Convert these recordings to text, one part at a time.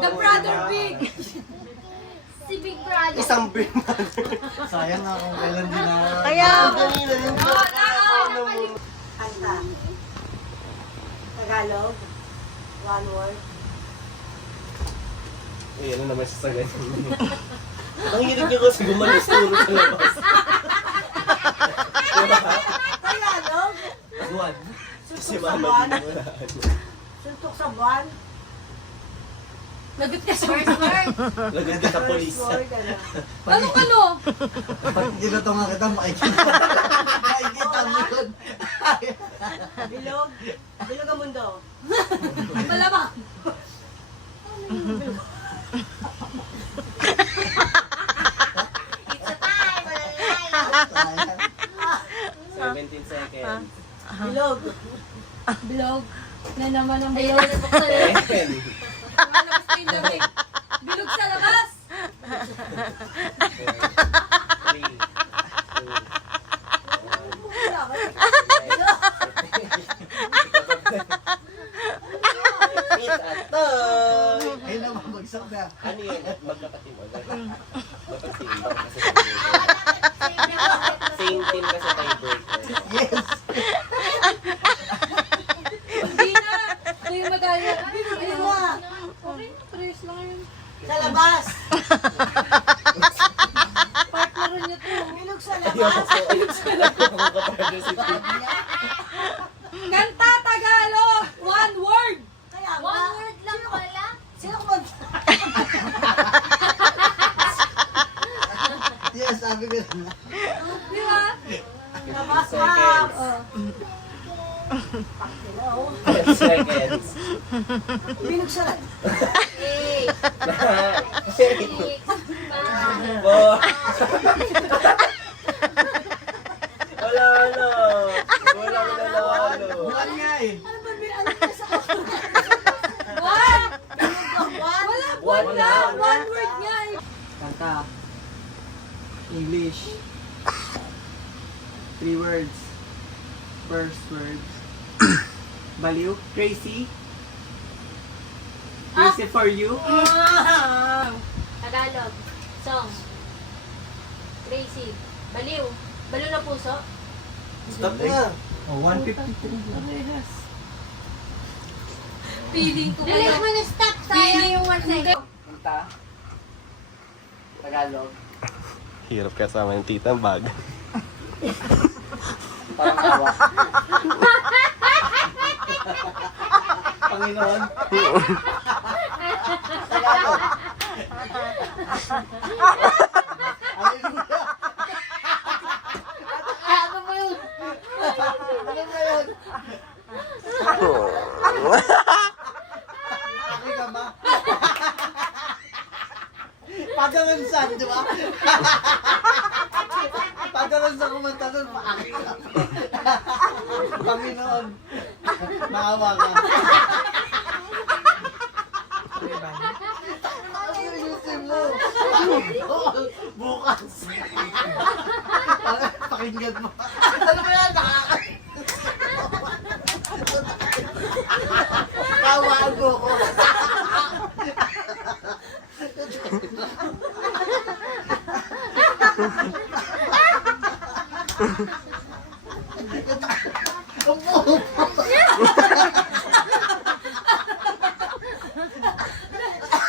The brother big. Si Big Brother. Isang big man. Sayang nga kung kailan din na... Kaya, Kanina yung kanta. Tagalog. One word. Eh, ano naman siya sa ganyan. Ang hilig niyo kasi gumalis turo sa labas. Diba? Tagalog. Buwan. Kasi Suntok sa mama buwan. din mo na. Suntok sa buwan. Lagot ka sa First word. Lagod ka sa polis. First word, ano? Ano? Pag ginatunga kita, makikita. Makikita mo yun. Bilog. Bilog ang mundo. Malamang. It's a time. Malalay. 17 seconds. Bilog. Bilog. Na naman ang Ayun bilog. na nabuksan na. 10. Malabas na yung lamig. Bilog sa labas. 3, 2, 1. Ayun naman, bagsak na. Ano yun? Magkakatim mo. Magkakatim ba? Kasi same team kasi tiebreaker. Yes! Hindi na. Ito yung madaya. Bilog na. Okay, prayers lang yun. Sa labas. Partner niya to. Bilog sa Ayoko labas. po. Ayoko sa lahat ng kapatid si Tim. Kanta Tagalog. One word. Kaya nga. One word lang pala. Sino mag... Yes, sabi ko na. Di ba? 15 seconds. Hello. 10 seconds. Bilog sa labas. 8, 6, 5, 4. Wala na. Walang nanalo. Buwan nga eh. Ano ba ano ba sa One. buwan? Wala, one One lang. lang. One word nga eh. Kanta. English. 3 words. First words. Baliw. Crazy. Crazy for you. Tagalog. Song. Crazy. Baliw. Baliw na puso. Stop na. Oh, 153. Feeling ko Dali kayo. mo na stop. Sayang yung 1 second. Kanta. Tagalog. Hirap kasama yung titang bag. Parang hawak. Panginoon. Tagalog. Hallelujah. Ano ba yun? Ano ba yun? Okay ka ba? Pagalansan, di ba? Pagalansan kumanta nun, paaki ka. Panginoon, maawa ka. Ano ayusin mo? Bukas. Pakinggan mo. Ano ba yan? Kawaan mo ko.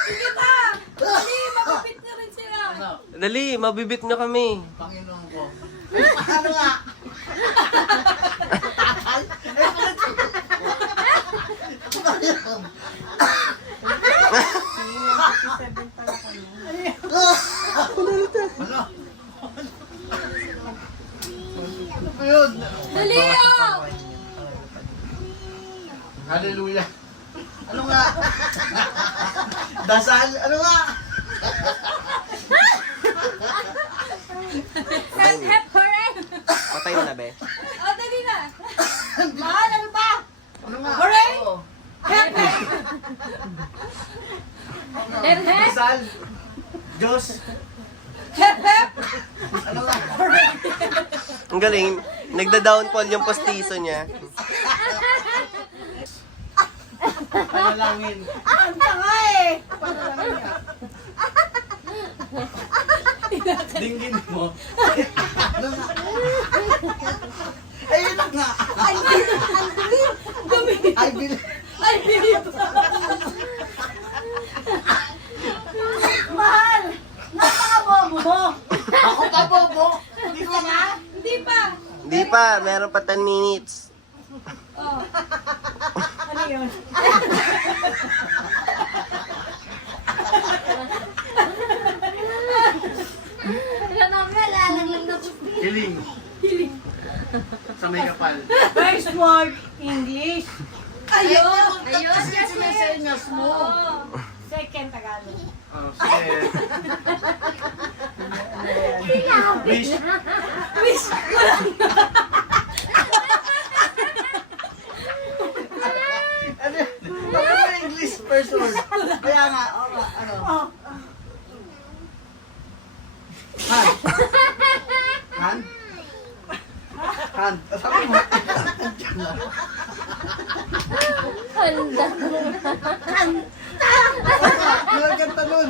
Sige pa. Dali, mapapit na rin sila. Dali, mabibit na kami. Panginoon ko. Ano nga? Ano ba yun? Dali ah. Hallelujah. Ano nga? Dasal? Ano nga? Help, help, hooray. Patay mo na, be. Oh, dali na. Mahal, ano ba? Ano nga? Hooray! Oo. Help, help. Help, help. Dasal? Diyos? Help, help. Ano nga? Ang galing. Nagda-downfall yung postiso niya. Panalangin. Ang tanga eh. Panalangin nga. Dinggin mo. Ayun na nga. Ang bilis. Ay, bil. Ay, bilip. Mahal. Napakabobo mo. Ako pa, Bobo. Hindi ko nga. Hindi pa. Hindi pa, meron pa 10 minutes. Oh. Ano yun? Wala naman, lalaglag na po. Hiling. Sa may kapal. First word, English. Ayun. Ayun, yes, Sinesenyas mo. Second Tagalog. Oh, sige. Wish. Wish. Ano? Bakit may English first word? Kaya nga, ano? Hand. Hand? Hand. Sabi mo. Handa. Nilagyan talon.